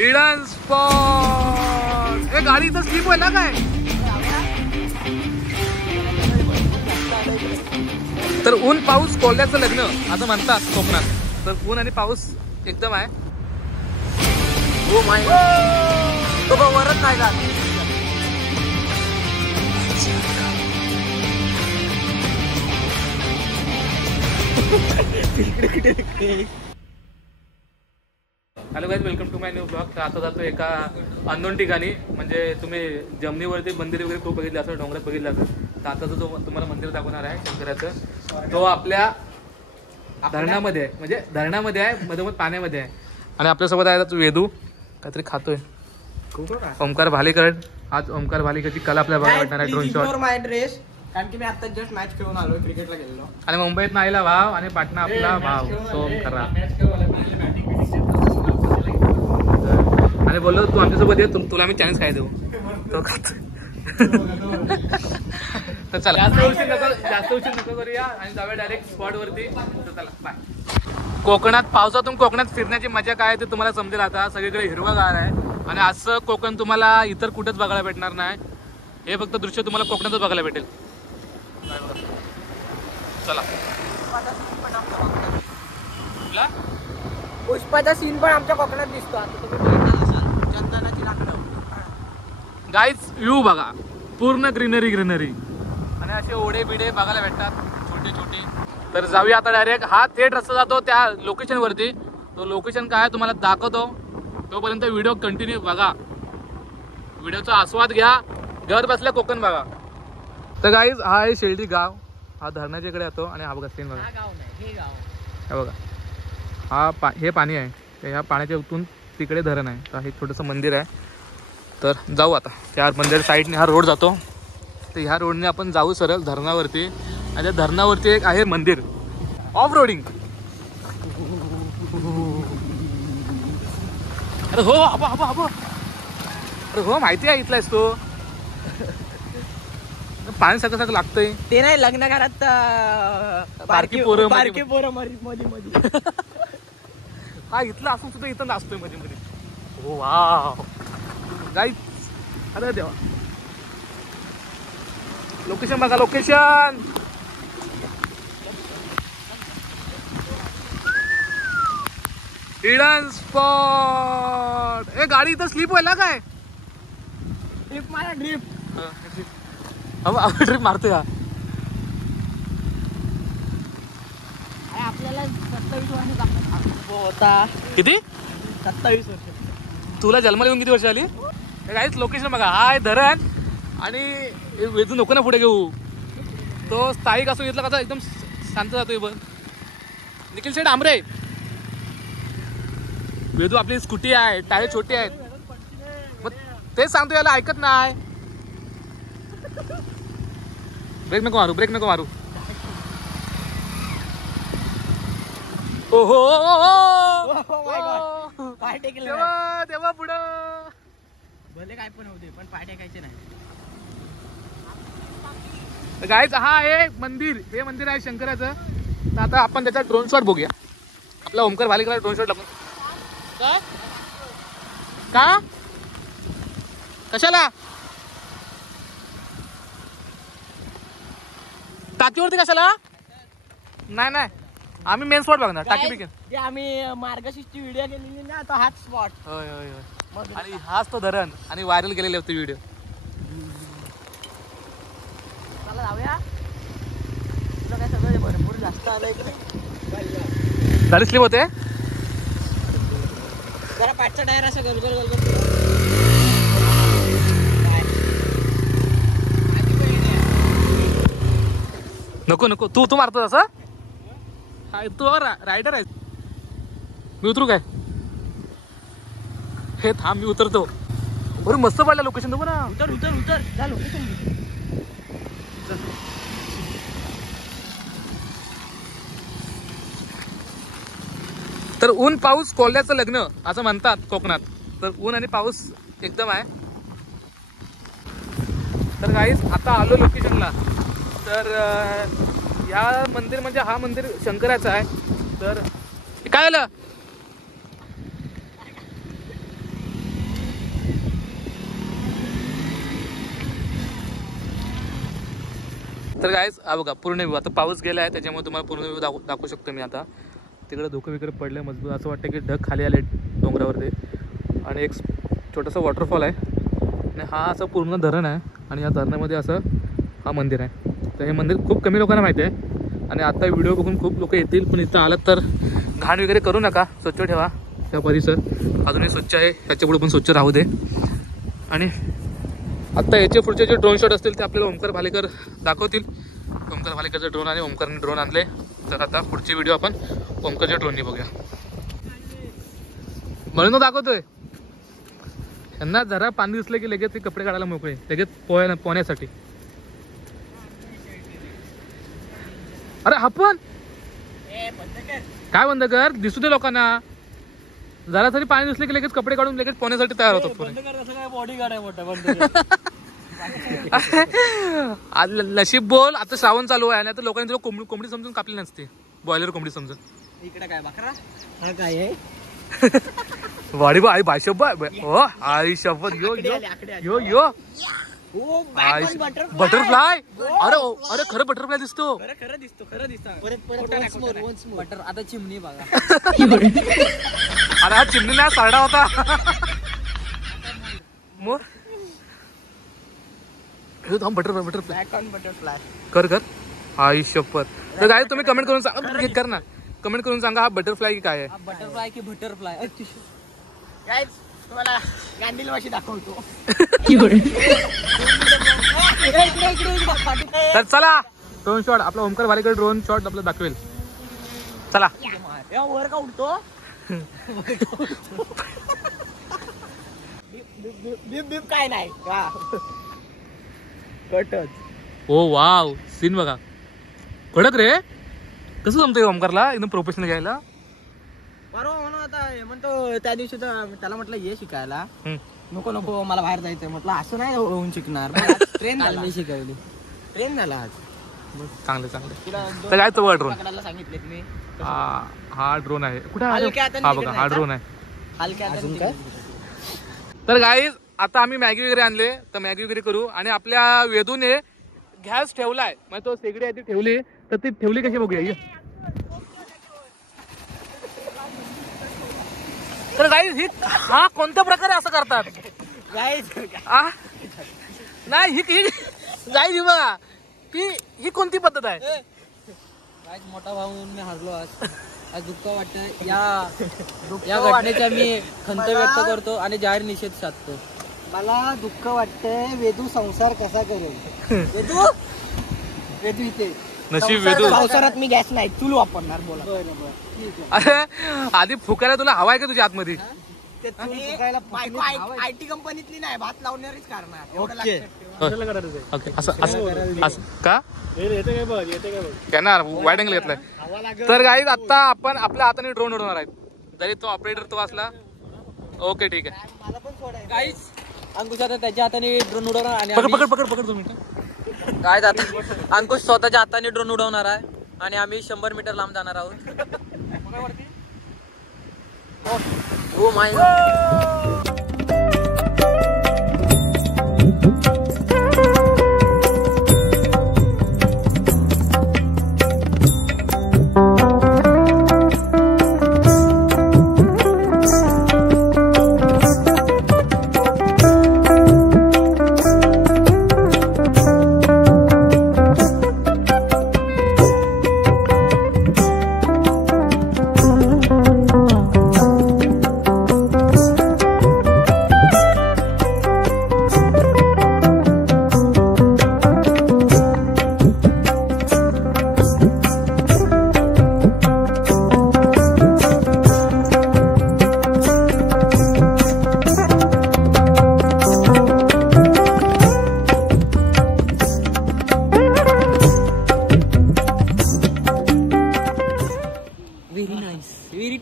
Hidden spot. हे गाडी इथं स्लिप होईल ना काय? तर ऊन पाऊस कोल्ह्याचं लग्न असं म्हणतात कोकणात। तर ऊन आणि पाऊस एकदम आहे। हो माय तो वरच नाही जात। Hello guys, welcome to my new blog. तर आता जातो एका अननोन ठिकाणी, म्हणजे तुम्ही जमिनीवरती मंदिर वगैरे खूप बघितले असं, डोंगरात बघितलं असं। तर आता जो तुम्हाला मंदिर दाखवणार आहे शंकराचं, तो आपल्या धरणामध्ये आहे, म्हणजे धरणामध्ये आहे, मधोमध पाण्यामध्ये आहे। आणि आपल्यासोबत आहे तो वेदू, काहीतरी खातोय। ओमकार भालेकर, आज ओमकार भालेकरची कला आपल्या बघायला भेटणार आहे, ड्रोन शॉट। माय ड्रेस, कारण की मी आता जस्ट मॅच खेळून आलो, क्रिकेटला गेलेलो। आणि मुंबईत नाहीला भाव आणि पाटणा आपला भाव, तो ओमकार। आणि बोललो तू आमच्यासोबत ये, तुला आम्ही चान्स काय देऊ, तो खातोय। तर चला, जास्त उशीर नको करूया आणि जाऊया डायरेक्ट स्पॉट वरती। तर चला बाय। कोकणात पावसातून कोकणात फिरण्याची मजा काय ते तुम्हाला समजेल आता। सगळीकडे हिरवागार आहे आणि असं कोकण तुम्हाला इतर कुठेच बघायला भेटणार नाही। हे फक्त दृश्य तुम्हाला कोकणातच बघायला भेटेल। चला, पुष्पाचा सीन पण आमच्या कोकणात दिसतो। आता तुम्ही चंदनाची लाकडं गाईज, व्ह्यू बघा, पूर्ण ग्रीनरी ग्रीनरी आणि असे ओढे बिडे बघायला भेटतात छोटे छोटे। तर जाऊया आता डायरेक्ट। हा थेट रस्ता जातो त्या लोकेशन वरती, तो लोकेशन काय तुम्हाला दाखवतो। तोपर्यंत व्हिडिओ कंटिन्यू बघा, व्हिडिओचा आस्वाद घ्या, घर बसल्या कोकण बघा। तर गाईज, हा आहे शेळडी गाव, हा धरणाच्या इकडे येतो। आणि हा बघा सीन बघा, हे बघा, हा हे पाणी आहे, तर ह्या पाण्याच्या उतून तिकडे धरण आहे। तर हे छोटंसं मंदिर आहे। तर जाऊ आता त्या मंदिर साईडने हा रोड जातो, तर ह्या रोडने आपण जाऊ सरळ धरणावरती। आणि त्या धरणावरती एक आहे मंदिर, ऑफ रोडिंग। अरे हो, अरे हो, माहिती आहे, इथलाच तो। पाणी सगळं सगळं लागतंय ते नाही, लग्न घरात बारकी पोरं मध्ये हा इथला असून सुद्धा इथं नाचतोय मध्ये मध्ये। हो वाव गाईज, अरे देवा, लोकेशन बघा, लोकेशन। Hidden spot. हे गाडी इथं स्लिप होईल ना काय? ड्रिप मारा, ड्रिप ट्रिप मारते का? आपल्याला 27 वर्ष होता। किती? 27 वर्ष। तुला जन्माला येऊन किती वर्ष आली? काहीच लोकेशन बघा, हा आहे धरण। आणि वेदू नको ना पुढे घेऊ, तो स्थायिक असून घेतला कसा एकदम शांत जातोय। पण निखिल शेठ आमरे, वेदू आपली स्कूटी आहे, टायर छोटे आहेत, मग तेच सांगतो, याला ऐकत नाही। ब्रेक नको मारू, ब्रेक नको मारू। ओहो, तेव्हा पुढं भले काय पण होते, पण पाय टेकायचे नाही। गाईज, हा आहे मंदिर, हे मंदिर आहे शंकराचं। तर आता आपण त्याचा ड्रोन शॉट बघूया। आपला ओमकार भालेकर ड्रोन शॉट लागतो काय? का कशाला टाकीवरती कशाला? नाही नाही, आम्ही मेन स्पॉट बघणार, टाकी बिकी। आम्ही मार्गशीर्षची व्हिडिओ केलेली ना, तो हाच स्पॉट। होय होय होय, आणि हाच तो धरण, आणि व्हायरल केलेले होते व्हिडिओ। चला जाऊया। तुला काय सगळं भरपूर जास्त आलंय की गाडी स्लिप होते जरा, पाठचा टायर असं गलगल गलगल। नको नको, तू मारतो असं? तू रायडर आहे, मी उतरू काय? हे थांब, मी उतरतो। बरं मस्त पडलं लोकेशन, तो ना। उतर उतर उतर, जा लोकेशन। तर ऊन पाऊस कोल्ह्याचं लग्न असं म्हणतात कोकणात। तर ऊन आणि पाऊस एकदम आहे। तर गाईज, आता आलो लोकेशनला। तर या मंदिर, म्हणजे हा मंदिर शंकराचं आहे। तर काय झालं? तर गाईज हा बघा पूर्ण व्ह्यू. आता पाऊस गेला आहे त्याच्यामुळे तुम्हाला पूर्ण व्ह्यू दाखवू शकतो मी. आता तिकडे धुकं वगैरे पडलं मजबूत, असं वाटतं की ढग खाली आले डोंगरावरती. आणि एक छोटासा वॉटरफॉल आहे आणि हा असं पूर्ण धरण आहे. आणि या धरणामध्ये असं हा मंदिर आहे. तर हे मंदिर खूप कमी लोकांना माहिती आहे. आणि आता व्हिडिओ बघून खूप लोक येतील, पण इथं आलं तर घाण वगैरे करू नका, स्वच्छ ठेवा. हा परिसर अजूनही स्वच्छ आहे, ह्याच्यापुढे पण स्वच्छ राहू दे. आणि आत्ता याचे पुढचे जे ड्रोन शॉट असतील ते आपल्याला ओमकार भालेकर दाखवतील. ओमकार भालेकरचे ड्रोन आणि ओमकारने ड्रोन आणले. तर आता पुढची व्हिडिओ आपण ओमकारच्या ड्रोननी बघूया. म्हणून तो दाखवतोय यांना जरा पाणी दिसलं की लगेच ते कपडे काढायला मोकळे, लगेच पोहण्यासाठी. अरे हा पण काय बंद कर, दिसू दे लोकांना. जरा तरी पाणी दिसले की लगेच कपडे काढून लगेच पोहण्यासाठी तयार होतात. नशीब बोल, आता श्रावण चालू आहे आणि आता लोकांनी तुला कोंबडी समजून कापली नसते, बॉयलर कोंबडी समजून. इकडे काय बकरा हा काय आहे? वाडी बा आई बाय शब्द हो आई शब्द यो यो यो ओ बटरफ्लाय. अरे अरे खरं बटरफ्लाय दिसतो. खरं दिसतो. परत आता चिमणी बघा. अरे हा चिमणी नाही, सारडा होता. मग बटरफ्लाय कर आई शपथ. तर काय तुम्ही कमेंट करून सांगा, कर ना कमेंट करून सांगा हा बटरफ्लाय की काय आहे. बटरफ्लाय की बटरफ्लाय. गाईज तुम्हाला गांडील भाषी दाखवतो. तर चला ड्रोन शॉट आपला ओमकार भालेकर ड्रोन शॉट आपला दाखवेल. चला वर का उडतो. बीप काय नाही कटच. ओ वाव सीन बघा कडक रे. कसं जमतंय ओमकारला एकदम प्रोफेशनल घ्यायला. बरोबर म्हणून आता म्हणतो त्या दिवशी तर त्याला म्हटलं ये शिकायला. नको मला बाहेर जायचंय म्हटलं. असं नाही होऊन शिकणार. ट्रेन झाला मी शिकायली. ट्रेन झाला आज. चांगलं तर काय तो ड्रोन सांगितले मी. हा ड्रोन आहे कुठे. हा बघा हा ड्रोन आहे. हलक्या. तर गाईज आता आम्ही मॅगी वगैरे आणले, तर मॅगी वगैरे करू. आणि आपल्या वेदूने गॅस ठेवलाय, म्हणजे तो शेगडी आहे ती ठेवली. तर ती ठेवली कशी बघूया. तर गाईज हा कोणत्या प्रकारे असं करतात नाही ही गाईज बघा की ही कोणती पद्धत आहे. मोठा भाऊ म्हणून मी हरलो आज दुःख वाटतं. या घटनेचा मी खंत व्यक्त करतो आणि जाहीर निषेध साधतो. मला दुःख वाटतंय. वेदू संसार कसा करेल. वेदू इथे नशीब वेदू संसारात मी गॅस नाही चूल वापरणार. बोला. अरे आधी फुकायला तुला हवाय का तुझ्या आतमध्ये. आयटी कंपनीतली नाही, भात लावणारीच करणार. का घेणार वाईट अँगल घेतलाय. तर गाईज आता आपण आपल्या हाताने ड्रोन उडवणार आहेत. जरी तो ऑपरेटर तो असला ओके ठीक आहे. गाईज अंकुश आता त्याच्या हाताने ड्रोन उडवणार आणि पकड तुम्ही. गाईज आता अंकुश स्वतःच्या हाताने ड्रोन उडवणार आहे आणि आम्ही 100 मीटर लांब जाणार आहोत. Oh my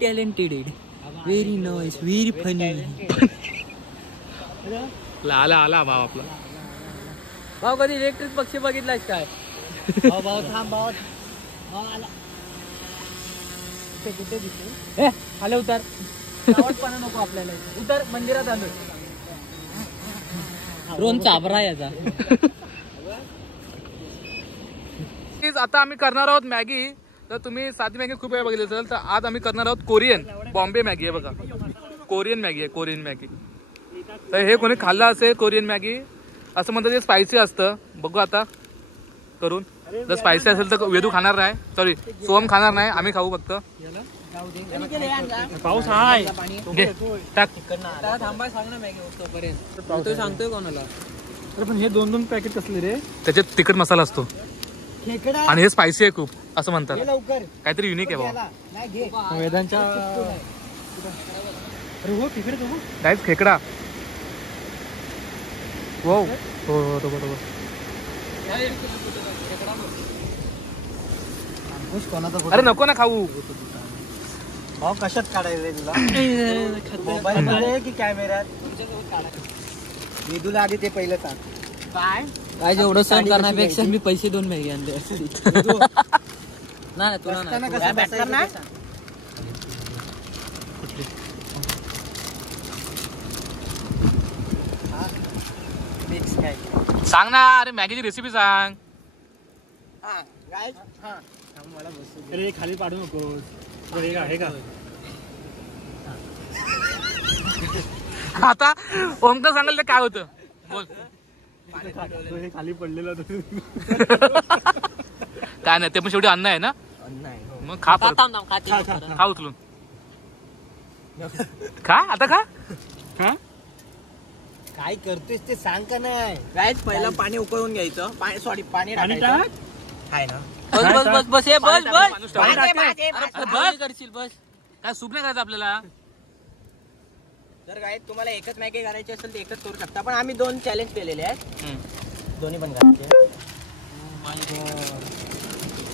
talented, very nice, very funny. आला भाव आपला. भाव कधी इलेक्ट्रिक पक्षी बघितलास काय? भाव थांब भाव आला. कुठे दिसतो? आले उतर. गावात नको आपल्याला. उतर मंदिरात आलोय. ड्रोन चाबरा याचा. गाईज आता आम्ही करणार आहोत मॅगी. तर तुम्ही साधी मॅगी खूप वेळा बघितली असेल, तर आज आम्ही करणार आहोत कोरियन बॉम्बे मॅगी आहे बघा. कोरियन मॅगी आहे, कोरियन मॅगी. तर हे कोणी खाल्लं असेल कोरियन मॅगी असं म्हणतात ते स्पायसी असतं. बघू आता करून. जर स्पायसी असेल तर वेदू खाणार नाही, सॉरी सोहम खाणार नाही, आम्ही खाऊ फक्त. पाऊस हाय टाक. थांबा सांग ना मॅगी तोपर्यंत सांगतोय कोणाला. अरे पण हे 2-2 पॅकेट कसले रे? त्याच्यात तिखट मसाला असतो आणि हे स्पायसी आहे खूप असं म्हणतात. लवकर काहीतरी युनिक आहे बाबा. वेदांच्या अरे हो तिकडे तो गाईज खेकडा. हो हो हो तो बरोबर. अरे नको ना खाऊ. भाऊ कशात काढायचंय तुला? मोबाईल मध्ये की कॅमेऱ्यात? वेदूला आधी ते पहिलं सांग. काय एवढं सहन करण्यापेक्षा मी पैसे देऊन मॅगी आणले असते. नाही तुला नाही. सांग ना, अरे मॅगीची रेसिपी सांग. अरे खाली पाडू नको. हे का आता ओमकार सांगाल तर काय होतं बोल. हे खाली पडलेलं काय नाही, ते पण शेवटी अन्न आहे ना. मग खा परत. खा उचलून खा आता खा. काय करतोयस ते सांग का नाही. काय पहिलं पाणी उकळून घ्यायचं. पाणी टाकायचं. काय ना बस बस बस हे बस माणूस बस ठेवा. करशील बस. काय सूप नाही करायचं आपल्याला. जर काय तुम्हाला एकच मॅगी करायची असेल तर एकच करू शकता, पण आम्ही 2 चॅलेंज केलेले आहेत. दोन्ही पण करायचे.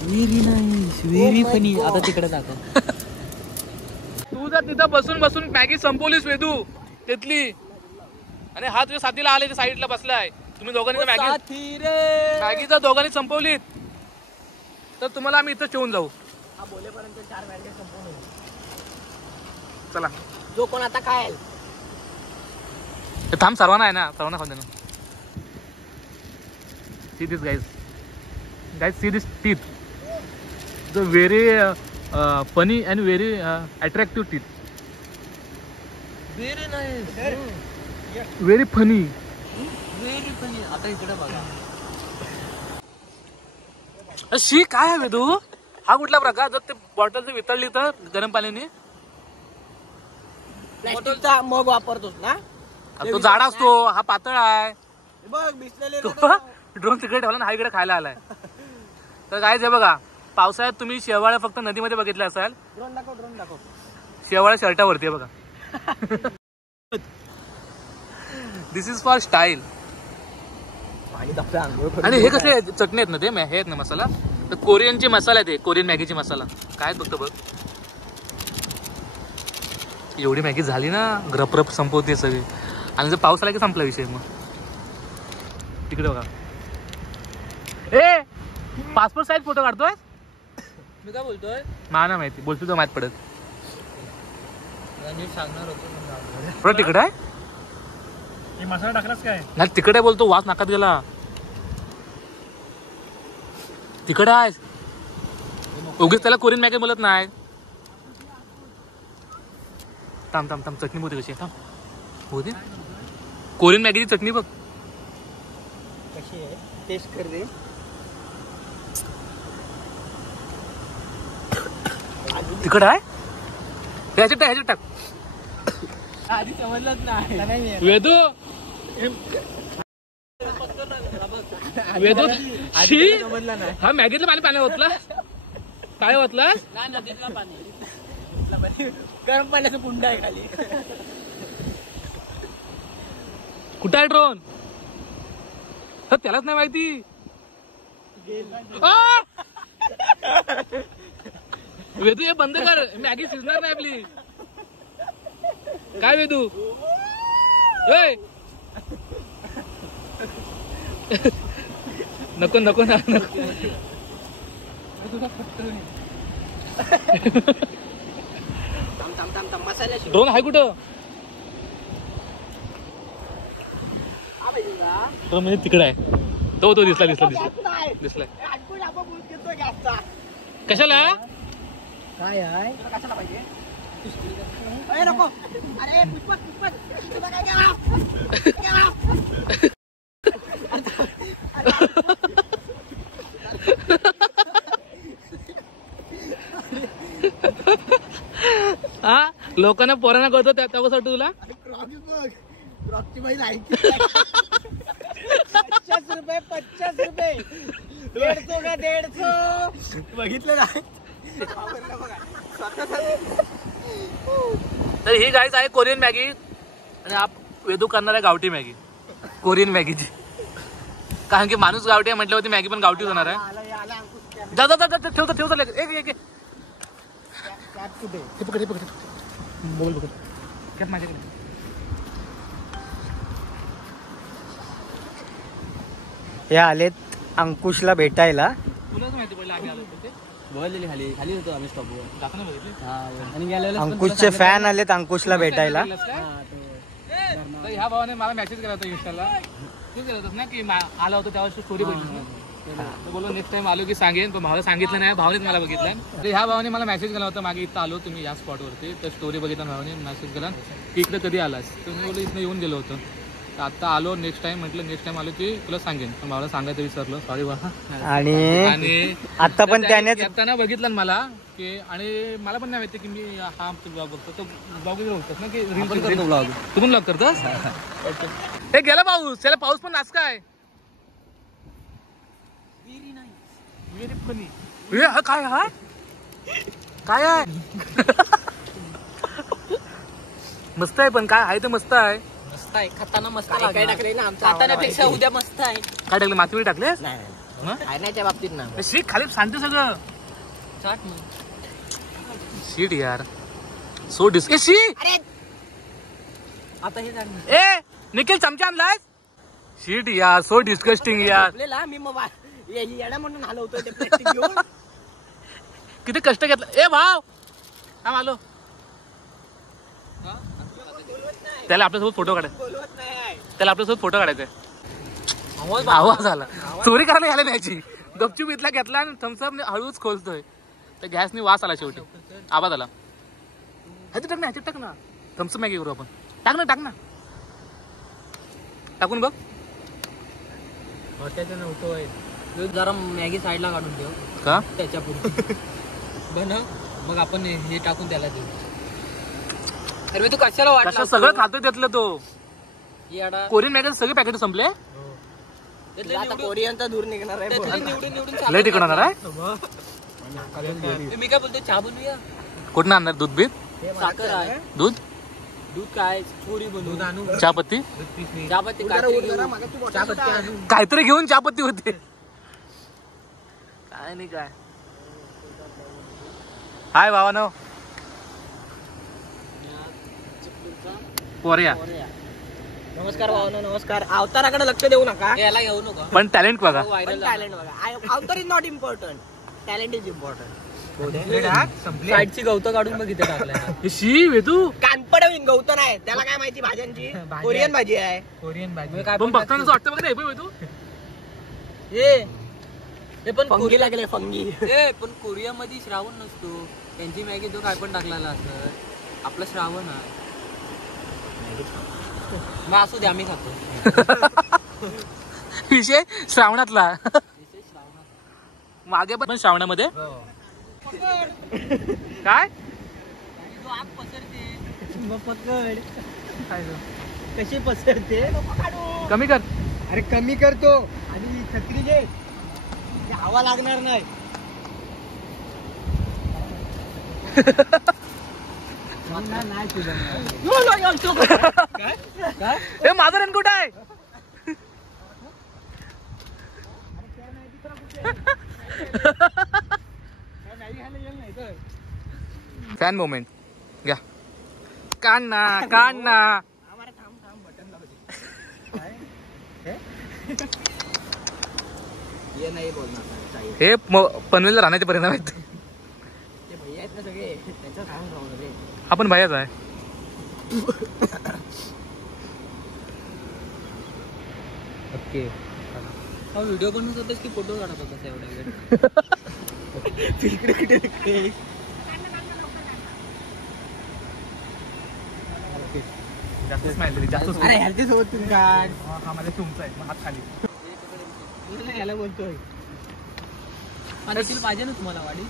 Very nice, very funny. आता तिकडे दाखव. तू जर तिथं बसून बसून मॅगी संपवलीस वेदू तिथली, आणि हा तुझ्या साथीला आले ते साईडला बसलाय. तुम्ही दोघांनी मॅगी जर दोघांनी संपवलीत तर तुम्हाला आम्ही इथं ठेवून जाऊ. हा बोलेपर्यंत 4 मॅगी संपवून येऊ. चला जो कोण आता खायला थांब. सर्वांना आहे ना, सर्वांना खाऊन दे ना. See this guys, guys see this teeth. The very funny and very attractive teeth. Very nice, very funny. Very funny. आता इकडे बघा. शी काय आहे वेदू, हा कुठला प्रकार. जर ते बॉटल जर वितळली तर गरम पाण्याने. प्लास्टिकचा मग वापरतोस ना. तो जाडा असतो, हा पातळ आहे. बघ बिसलेले ड्रोन तिकडे ठेवला ना, हा इकडे खायला आलाय. तर काय हे बघा, पावसाळ्यात तुम्ही शेवाळ्या फक्त नदीमध्ये बघितल्या असाल. ड्रोन दाखव. शेवाळ्या शर्टावरती आहे बघा. दिस इज फॉर स्टाईल. आणि हे कसले चटणी आहेत ना, ते हे आहेत ना मसाला. तर कोरियनचे मसाला आहेत, कोरियन मॅगीचे मसाला काय बघतो बघ. एवढी मॅगी झाली ना, रप संपवते सगळी. आणि जर पाऊस आला की संपला विषय. मग तिकडे बघा. ए पासपोर्ट साईज फोटो काढतोय. मी काय बोलतोय मला माहिती, बोलतो तर माहित पडत. नीट सांगणार होतो. थोडं तिकडे आहे. हे मसाला टाकलास काय? नाही तिकडे बोलतो, वास नाकात गेला. तिकडे आहे. उगीच त्याला कोरियन मॅगी बोलत नाही. थांब चटणी बोलते कशी. थांब होते कोरियन मॅगीची चटणी बघ कशी आहे. टेस्ट कर दे. तिकडे आहे. ह्याच्यात टाक. आधी समजलंच नाही. वेदू समजलं नाही. हा मॅगीतलं पाणी ओतला. काय ओतला. नदीतला पाणी. गरम पाण्याचं कुंड आहे खाली. कुठं आहे ड्रोन. त्यालाच नाही माहिती. वेदू हे बंद कर, मॅगी शिजणार नाही आपली. काय वेदू. नको नको ना नको. मसाल्याशी ड्रोन आहे कुठं. ड्रोन म्हणजे तिकडे आहे. तो दिसला दिसलाय. कशाला काय आहे कशाला पाहिजे नको अरे पुष्पक तुला काय हा लोकांना पोरांना कळतो त्याच्यासाठी तुला क्रॉपची बाई नाही 50 रुपये 150 का 150 बघितलं काय तर ही गाईच आहे कोरियन मॅगी आणि हा वेदू करणार आहे गावठी मॅगी कोरियन मॅगीची कारण की माणूस गावठी आहे म्हटल्यावरती मॅगी पण गावठी होणार आहे जा जा जा ठेवतो एक हे पकड मोबाईल पकड कॅप माझ्याकडे हे आलेत अंकुशला भेटायला तुलाच माहिती पडलं आम्ही आलो ते बोललेली खाली होतो आम्ही स्टॉपवर दाखवून बघितले आणि गेलेलो अंकुशचे फॅन आलेत अंकुशला भेटायला तर ह्या भावाने मला मेसेज केला होता इंस्टाला तू केला होतास ना की आला होता त्यावर स्टोरी बघितली ना तर बोललो नेक्स्ट टाइम आलो की सांगेन पण भावाला सांगितलं नाही भावानेच मला बघितलं तर ह्या भावाने मला मेसेज केला होता मागे इथं आलो तुम्ही या स्पॉटवरती तर स्टोरी बघितला भावाने मेसेज केला की इकडे कधी आलास तर मी बोललो इथं येऊन गेलो होतो तर आता आलो नेक्स्ट टाइम म्हटलं नेक्स्ट टाइम आलो की तुला सांगेन पण भावाला सांगायचं विसरलो सॉरी बाबा आणि आता पण त्याने येताना बघितलं ना मला की आणि मला पण नाही माहिती की मी हा ब्लॉग बघतो तो ब्लॉग बघतोस ना की रील पण करतो ब्लॉग तू पण ब्लॉग करतोस हे गेला पाऊस त्याला पाऊस पण नाच काय काय हा काय आहे मस्त आहे पण काय आहे ते मस्त आहे मस्त आहे खाताना मस्त काय टाकले ना आमच्या खातानापेक्षा उद्या मस्त आहे काय टाकले मातीवर टाकलेस खाण्याच्या बाबतीत ना शीट खाली सांगते सगळं चाट शीट यार सो डिस्क शी अरे आता हे झालं ए निखिल चमचा आणलाय शीट यार सो डिस्कस्टिंग यार आपल्याला मी मग येडा म्हणून हलवतोय ते प्लास्टिक घेऊन किती कष्ट घेतलं ए भाव हा आलो त्याला आपल्यासोबत फोटो काढायचा त्याला आपल्यासोबत फोटो काढायचा आवाज आला चोरी करायला यायला न्यायची गपचूप इथला घेतला आणि थम्सअप हळूच खोलतोय तर गॅसनी वास आला शेवटी आवाज आला ह्याची टाक ना थम्सअप मॅगी करू आपण टाक ना टाकून बघ त्याचं नव्हतं जरा मॅगी साईडला काढून ठेव का त्याच्या पुढे बनव मग आपण हे टाकून त्याला देऊ अरे तू कशाला वाटलं सगळं खातोय त्यातलं तो येडा कोरियन मॅगी सगळे पॅकेट संपले आता कोरियनचा दूर निघणार आहे निवडून लय टिकणार आहे मी काय बोलतो चहा बनवूया कुठं आणणार दूध बीत साखर आहे दूध काय थोडी बनवून आणू चहापत्ती चहापत्ती काहीतरी घेऊन चहापत्ती होते काय नाही काय हाय भावानो कोरिया नमस्कार भावना नमस्कार अवताराकडे लक्ष देऊ नका याला घेऊ नका पण टॅलेंट बघा टॅलेंट बघा avatar is not important talent is important साईडची गवतं काढून बघ इथे टाकलाय शी वेदू कानपड गवतं नाही त्याला काय माहिती भाज्यांची कोरियन भाजी आहे कोरियन भाजी पण बघताना असं वाटतं बघ रे वेदू हे पण फंगी लागले फंगी पण कोरिया मध्ये श्रावण नसतो त्यांची मॅगी तो काय पण टाकलेला असत आपलं श्रावण आहे मग असू दे आम्ही खातो विषय श्रावणातला मागे पण श्रावणामध्ये काय आग पसरते पकड कशी पसरते कमी कर अरे कमी करतो आणि छत्री घे हवा लागणार नाही हे माझा रेनकोट आहे फॅन मोमेंट घ्या काढ ना हे पनवेलला राहण्याचे परिणाम आहेत आपण भैयाच आहे ओके हा व्हिडिओ बनवत होतास की फोटो काढत होतास एवढ्या वेळ जास्त स्माइल जास्त अरे ह्याच्या सोबत तुम्ही काय हा माझ्या तुमचा आहे हात खाली याला बोलतोय पाहिजे ना तुम्हाला वाडी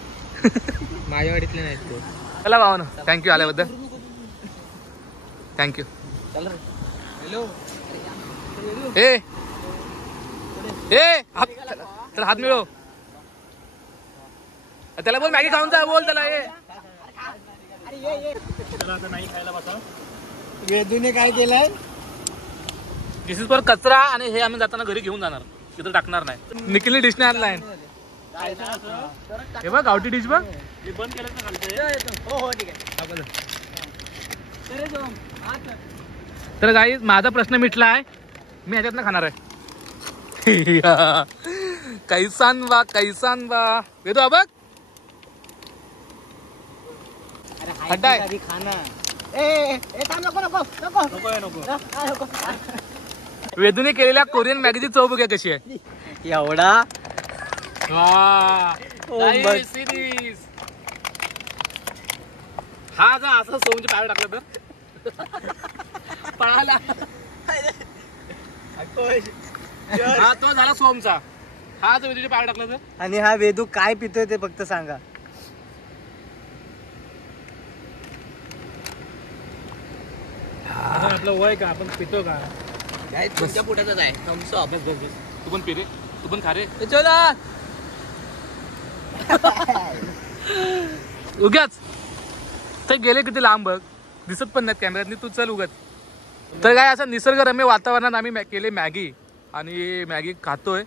माझ्या वाडीतले नाहीत तो चला भाऊ ना थँक्यू आल्याबद्दल थँक्यू हॅलो ए तर हात मिळव त्याला बोल मॅगी खाऊन जा बोल त्याला नाही खायला बसा. वेदूने काय केलंय दिस इज फॉर कचरा आणि हे आम्ही जाताना घरी घेऊन जाणार तिथं टाकणार नाही निखिलने डिशने आणलाय हे बघ गावठी डिश बघ मी बंद केलं ना खालते. हो ठीक आहे तर गाई माझा प्रश्न मिटला आहे मी ह्याच्यात खाणार आहे कैसान बा वेदू बघ खड्डा आहे वेदूने केलेल्या कोरियन मॅगीची चव बघूया कशी आहे एवढा सिरीज हा जा असं सोमचे पाय टाकलं तर पळाला हा तो झाला सोमचा हा जो वेदूचे पाय टाकलं तर आणि हा वेदू काय पितोय ते फक्त सांगा आपलं वय का आपण पितो का तुमच्या पोटातच आहे तू पण पिरे तू पण खा रे चला उगाच ते गेले किती लांब बघ दिसत पण नाहीत कॅमेऱ्यात तू चल उगाच तर काय असं निसर्गरम्य वातावरणात आम्ही केले मॅगी आणि मॅगी खातोय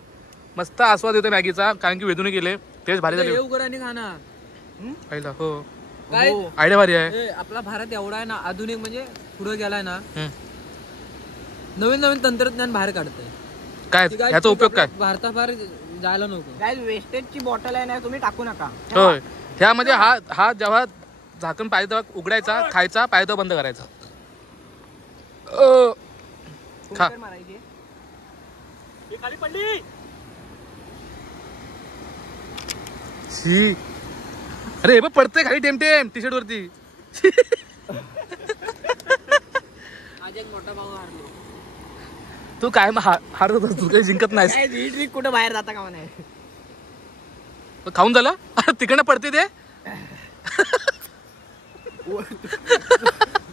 मस्त आस्वाद येतो मॅगीचा कारण की वेदूने केले तेच भारी झाले आणि खाना पाहिलं हो काय आयडिया भारी आहे आपला भारत एवढा आहे ना आधुनिक म्हणजे पुढे गेलाय ना नवीन नवीन तंत्रज्ञान बाहेर काढतंय काय ह्याचा उपयोग काय भारताबाहेर जायला नको काय वेस्टेजची बॉटल आहे ना तुम्ही टाकू नका होय ह्यामध्ये हा जेव्हा झाकण पाहिजे तेव्हा उघडायचा खायचा पाहिजे तेव्हा बंद करायचा खा खाली पडली शी अरे हे बघ पडतंय खाली टेम टी शर्ट वरती आज एक मोठा भाऊ हारलो तू काय हारत होता तू काही जिंकत नाही कुठं बाहेर जाता का नाही खाऊन झालं तिकडनं पडते ते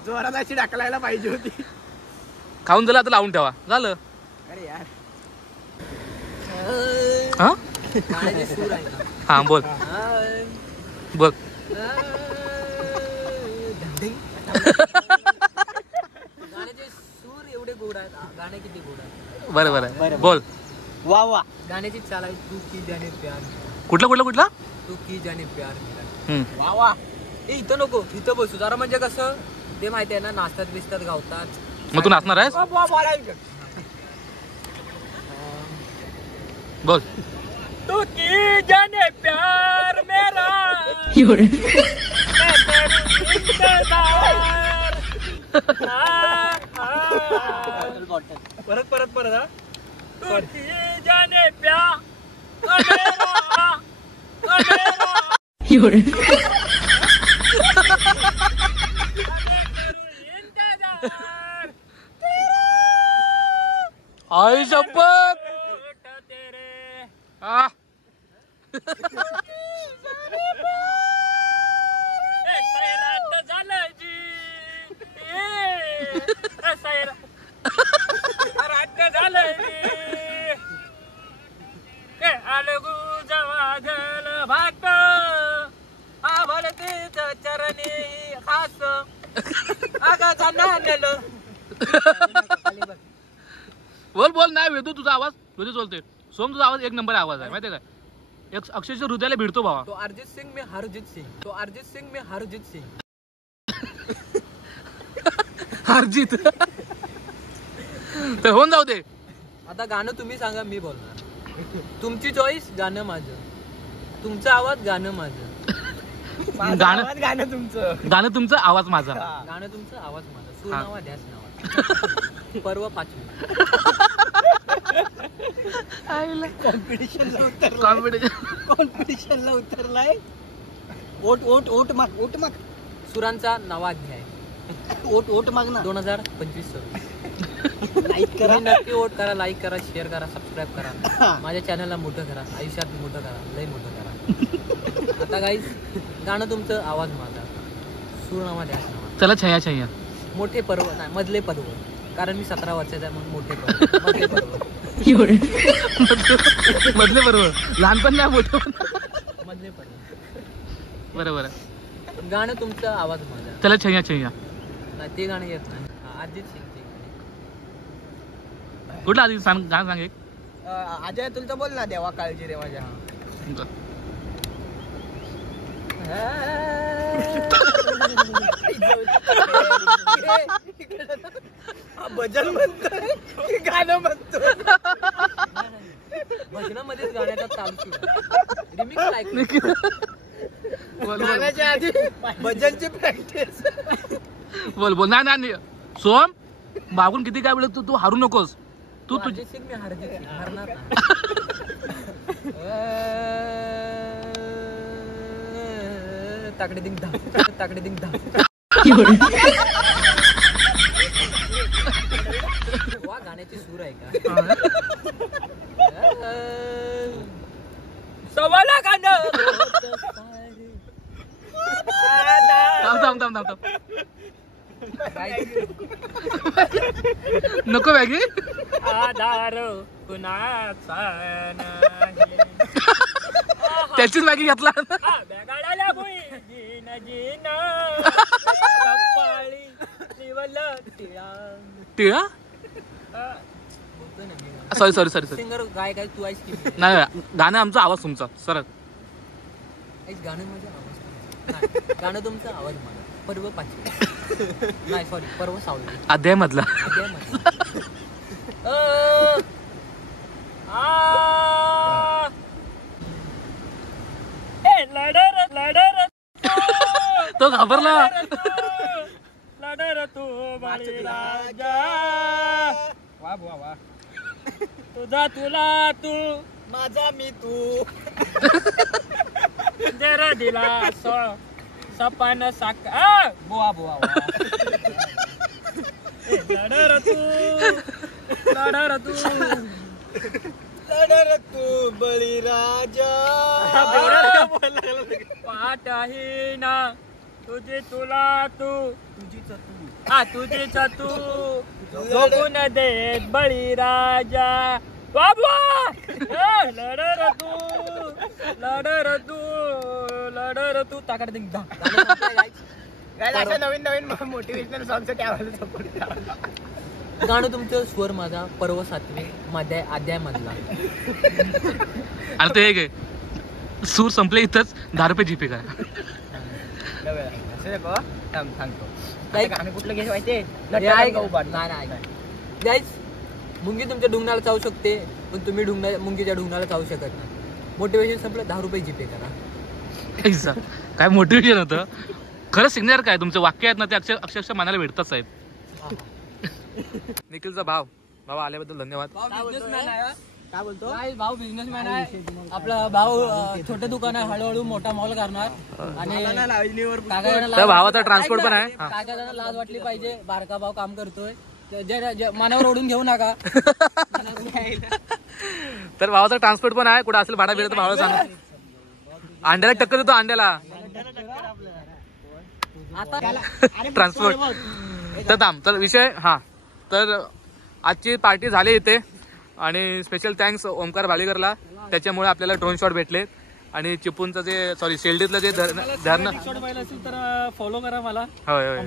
जोरात अशी ढकलायला पाहिजे होती खाऊन झालं आता लावून ठेवा झालं अरे यार हा हा बोल बघ गाण्याचे सूर एवढे गोड आहेत गाणे किती गोड आहेत बरं बोल वा वा गाण्याची चाल आहे तू की जाने प्यार कुठला तू की जाने प्यार वा वा ए इथं नको इथं बसू जरा म्हणजे कसं ते माहिती आहे ना नाचतात बिस्तात गावतात मग तू नाचणार आहेस बोल तू की जाने प्यार मेरा परत हा तू की जाने प्यार आई शपथ हा चरणी खास बोल नाही वेदू तुझा आवाज वेदू बोलते सोम तुझा आवाज एक नंबर आवाज आहे माहितीये काय एक अक्षरशः हृदयाला भिडतो भावा तो अरिजित सिंग में हरजीत सिंग हरजीत तर होऊन जाऊ दे आता गाणं तुम्ही सांगा मी बोलणार तुमची चॉईस गाणं माझं तुमचा आवाज गाणं माझं गाणं तुमचं आवाज माझा गाणं तुमचं आवाज माझा सूर नावा ध्यास नावा पर्व 5वी कॉम्पिटिशन कॉम्पिटिशनला उतरलाय. ओट माग सुरांचा नवा अध्याय. ओट माग ना 2025 लाईक करा, नक्की वोट करा, लाईक करा, शेअर करा, सबस्क्राईब करा, माझ्या चॅनलला मोठं करा, आयुष्यात मोठं करा, लय मोठं करा. आता गाईस गाणं तुमचं, आवाज माझा, सूर नावा द्या नावा. चला छया छया. मोठे पर्व नाही, मधले पर्व, कारण मी 17 वर्षाचा आहे म्हणून मोठे पर्व. मधले पर्व मधले बरोबर, लहानपण नाही मोठं पण. मधले पर्व. बरोबर. गाणं तुमचं, आवाज माझा. चला छया छया. नाही ते गाणं येत नाही. अरिजित सिंगचे. कुठलं आधी सांग, गाणं सांग एक. अजय तुलचं बोल ना, देवा काळजी रे माझ्या. भजन म्हणतोय, गाणं म्हणतोय. भजनामध्येच गाण्याचा चालू गाण्याच्या आधी भजनची प्रॅक्टिस. बोल बोल. नाही नाही सोम, मागून किती काय बोलत तू हरू नकोस. तू तुझी मी हरणार ताकडे दिंग धा, ताकडे दिंग धा. वा गाण्याची सूर आहे का? सवाला गाणं. थांब थांब थांब थांब. नको बॅगी. आधार कुणाचा नाही. त्याचीच बॅगी घेतला. टिळा. Sorry sorry sorry sorry. Singer गायक आहे तू, आहेस की नाही, गाणं आमचा, आवाज तुमचा. सरळ गाणं माझा, आवाज. गाणं तुमचा, आवाज माझा. पर्व 5 नाही सॉरी, पर्व 6 अध्याय मधला. तो घाबरला. लढर तू बळीराजा, वा वा वा. तुझा तुला तू, माझा मी तू. जरा दिला सपन साक बुवा बुवा. लढर तू, लढर तू, लढर तू बळीराजा. पाठही ना तुझी तुला तू, तुझीच तू, हा तुझीच तू, झोपून देत बळीराजा. बाबा लढर तू, लढर तू, लढर तू. ताकडे दिंग धा. नवीन नवीन मोटिवेशनल सॉंगचं त्यावेळेला गाणं तुमचं, स्वर माझा, पर्व 7 मध्ये अध्याय मधला. आणि ते एक आहे, सूर संपले इथंच, 10 रुपये जीपे काय. कुठलं घ्यायचं माहिती. मुंगी तुमच्या ढुंगणाला चावू शकते, पण तुम्ही मुंगीच्या ढुंगणाला चावू शकत नाही. मोटिवेशन संपलं, 10 रुपये जीपे करा. काय मोटिवेशन होतं. खरं सिग्नर काय तुमचं वाक्य आहेत ना, ते अक्षरशः मनाला भेटतात साहेब. निखिलचा भाव आल्याबद्दल धन्यवाद. काय बोलतो भाऊ? बिझनेसमॅन आहे आपला भाऊ. छोटे दुकान आहे, हळूहळू मोठा मॉल करणार. आणि त्या भावाचा ट्रान्सपोर्ट पण आहे. काय काय जण लाज वाटली पाहिजे, बारका भाऊ काम करतोय, मनावर ओढून घेऊ नका. तर भावाचा ट्रान्सपोर्ट पण आहे, कुठं असेल भाडा भेटत भावाला सांगा. अंड्याला टक्कर देतो, अंड्याला ट्रान्सपोर्ट. तर थांब, तर विषय हा, तर आजची पार्टी झाली इथे. आणि स्पेशल थँक्स ओमकार भालेकरला, त्याच्यामुळे आपल्याला ड्रोन शॉट भेटले. आणि चिपळूणचं जे सॉरी शेल्डीतलं जे धरणं असेल तर फॉलो करा मला. होय होय.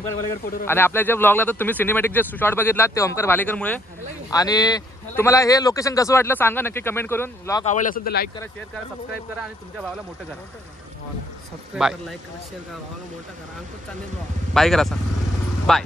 आणि आपल्या ज्या ब्लॉगला तर तुम्ही सिनेमॅटिक जे शॉट बघितला ते ओमकार भालेकरमुळे. आणि तुम्हाला हे लोकेशन कसं वाटलं सांगा नक्की कमेंट करून. ब्लॉग आवडला असेल तर लाईक करा, शेअर करा, सबस्क्राईब करा आणि तुमच्या भावाला मोठं करा. बाय. लाईक करा, शेअर करा, भावाला मोठा करा. बाय करा सांग. बाय.